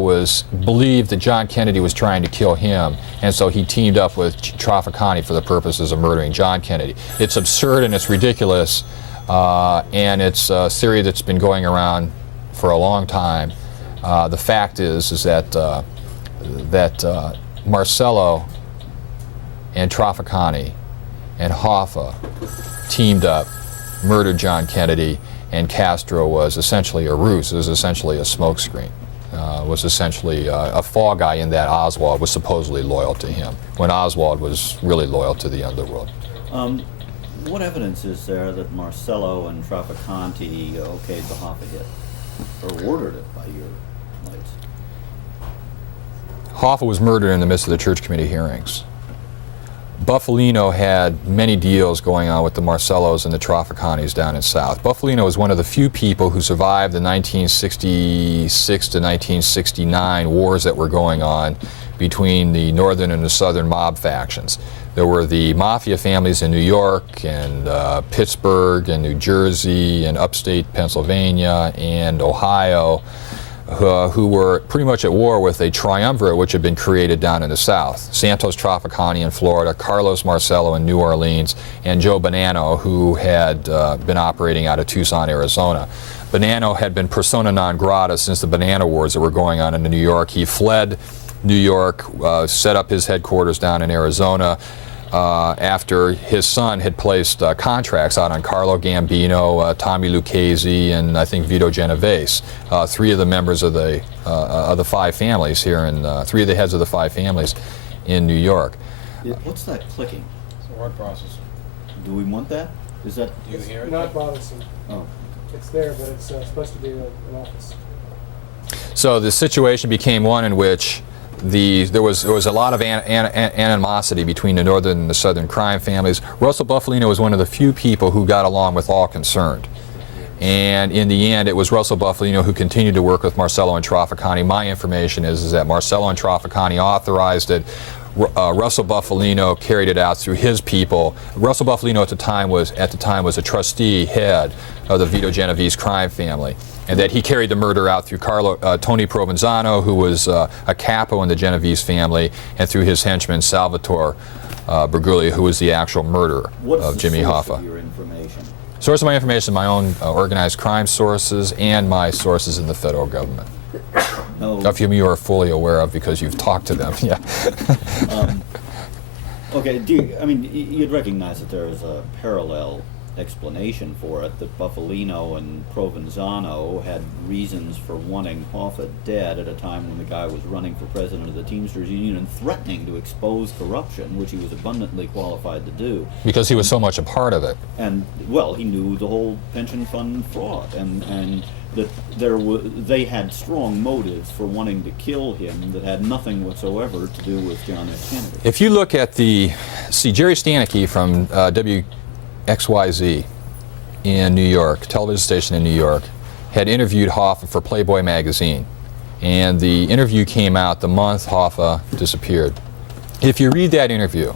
was believed that John Kennedy was trying to kill him, and so he teamed up with Trafficani for the purposes of murdering John Kennedy. It's absurd and it's ridiculous, and it's a theory that's been going around for a long time. The fact is that Marcello and Trafficani and Hoffa teamed up, murdered John Kennedy, and Castro was essentially a ruse. It was essentially a smokescreen. Was essentially a fall guy in that Oswald was supposedly loyal to him, when Oswald was really loyal to the underworld. What evidence is there that Marcello and Trafficani okayed the Hoffa hit, or ordered it by your lights? Hoffa was murdered in the midst of the church committee hearings. Buffalino had many deals going on with the Marcellos and the Trafficanis down in South. Buffalino was one of the few people who survived the 1966 to 1969 wars that were going on between the northern and the southern mob factions. There were the mafia families in New York and Pittsburgh and New Jersey and upstate Pennsylvania and Ohio, who were pretty much at war with a triumvirate which had been created down in the South. Santos Trafficani in Florida, Carlos Marcello in New Orleans, and Joe Bonanno, who had been operating out of Tucson, Arizona. Bonanno had been persona non grata since the Banana Wars that were going on in New York. He fled New York, set up his headquarters down in Arizona, after his son had placed contracts out on Carlo Gambino, Tommy Lucchese, and I think Vito Genovese, three of the members of the five families here, and three of the heads of the five families in New York. What's that clicking? It's a word processor. Do we want that? Is that? Do you hear it? Not bothersome. Oh. It's there, but it's supposed to be an office. So the situation became one in which there was a lot of animosity between the northern and the southern crime families. Russell Buffalino was one of the few people who got along with all concerned. And in the end, it was Russell Buffalino who continued to work with Marcello and Trafficani. My information is that Marcello and Trafficani authorized it. Russell Buffalino carried it out through his people. Russell Buffalino at the time was a trustee head of the Vito Genovese crime family, and that he carried the murder out through Tony Provenzano, who was a capo in the Genovese family, and through his henchman Salvatore Briguglia, who was the actual murderer of Jimmy Hoffa. What's the source of your information? Source of my information, my own organized crime sources and my sources in the federal government. No. A few of you are fully aware of because you've talked to them. Yeah. Okay. You'd recognize that there is a parallel explanation for it, that Buffalino and Provenzano had reasons for wanting Hoffa dead at a time when the guy was running for president of the Teamsters Union and threatening to expose corruption, which he was abundantly qualified to do. Because he was so much a part of it. And, well, he knew the whole pension fund fraud, and that they had strong motives for wanting to kill him that had nothing whatsoever to do with John F. Kennedy. If you look at Jerry Stanicky from WXYZ in New York, television station in New York, had interviewed Hoffa for Playboy magazine. And the interview came out the month Hoffa disappeared. If you read that interview,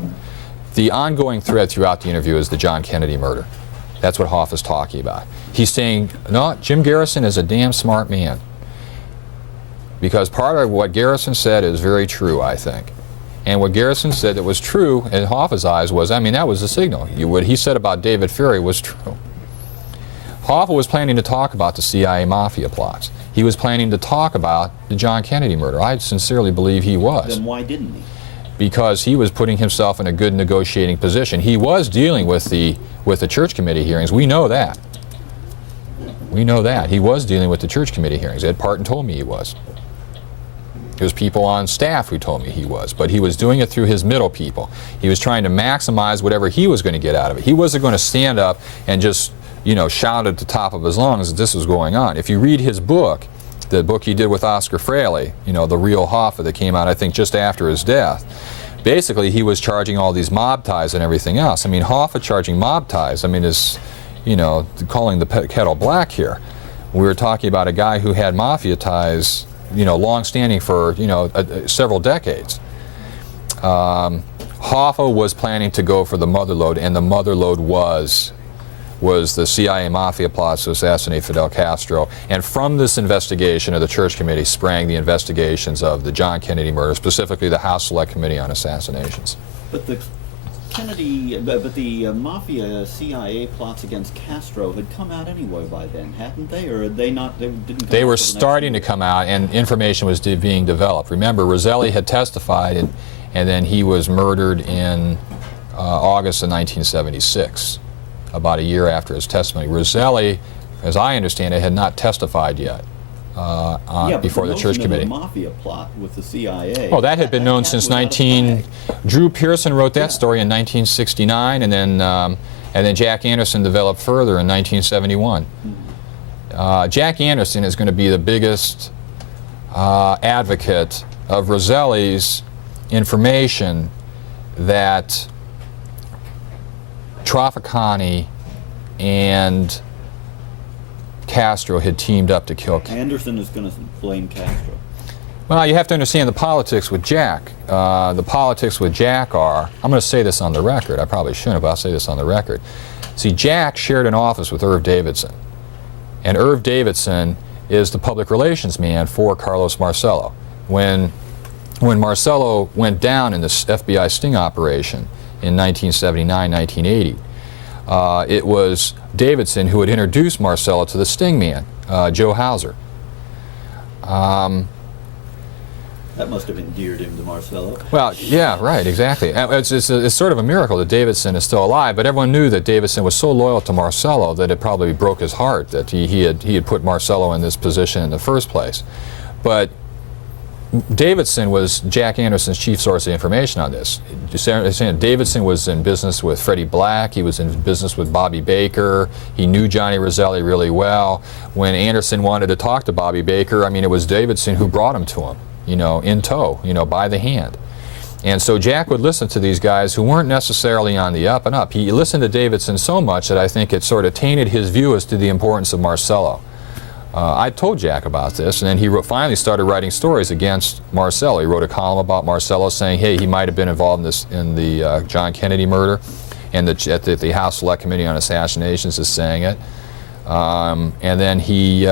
the ongoing thread throughout the interview is the John Kennedy murder. That's what Hoffa's talking about. He's saying, no, Jim Garrison is a damn smart man. Because part of what Garrison said is very true, I think. And what Garrison said that was true in Hoffa's eyes was, that was the signal. What he said about David Ferrie was true. Hoffa was planning to talk about the CIA mafia plots. He was planning to talk about the John Kennedy murder. I sincerely believe he was. Then why didn't he? Because he was putting himself in a good negotiating position. He was dealing with the church committee hearings. We know that. We know that. He was dealing with the church committee hearings. Ed Parton told me he was. There was people on staff who told me he was. But he was doing it through his middle people. He was trying to maximize whatever he was going to get out of it. He wasn't going to stand up and just, shout at the top of his lungs that this was going on. If you read his book, the book he did with Oscar Fraley, The Real Hoffa, that came out, I think, just after his death. Basically, he was charging all these mob ties and everything else. Hoffa charging mob ties, is, calling the kettle black here. We were talking about a guy who had mafia ties, long-standing for, several decades. Hoffa was planning to go for the mother lode, and the mother lode was was the CIA mafia plots to assassinate Fidel Castro. And from this investigation of the Church Committee sprang the investigations of the John Kennedy murder, specifically the House Select Committee on Assassinations. But the mafia CIA plots against Castro had come out anyway by then, hadn't they? Or had they not? They didn't. Come They out were till the next starting to year? come out, and information was being developed. Remember, Roselli had testified, and then he was murdered in August of 1976, about a year after his testimony. Roselli, as I understand it, had not testified yet before the Church Committee. The mafia plot with the CIA. Oh, that had been known since was out of the bag. Drew Pearson wrote that story in 1969, and then Jack Anderson developed further in 1971. Jack Anderson is going to be the biggest advocate of Roselli's information that Trafficani and Castro had teamed up to kill. Anderson is going to blame Castro. Well, you have to understand the politics with Jack. The politics with Jack are, I'm going to say this on the record, I probably shouldn't, but I'll say this on the record. See, Jack shared an office with Irv Davidson, and Irv Davidson is the public relations man for Carlos Marcello. When Marcello went down in this FBI sting operation in 1979, 1980, it was Davidson who had introduced Marcello to the sting man, Joe Hauser. That must have endeared him to Marcello. Well, yeah, right, exactly. It's sort of a miracle that Davidson is still alive, but everyone knew that Davidson was so loyal to Marcello that it probably broke his heart that he had put Marcello in this position in the first place. But Davidson was Jack Anderson's chief source of information on this. Davidson was in business with Freddie Black, he was in business with Bobby Baker, he knew Johnny Roselli really well. When Anderson wanted to talk to Bobby Baker, I mean, it was Davidson who brought him to him, in tow, by the hand. And so Jack would listen to these guys who weren't necessarily on the up and up. He listened to Davidson so much that I think it sort of tainted his view as to the importance of Marcello. I told Jack about this, and then he finally started writing stories against Marcello. He wrote a column about Marcello saying, hey, he might have been involved in the John Kennedy murder, and the House Select Committee on Assassinations is saying it. And then he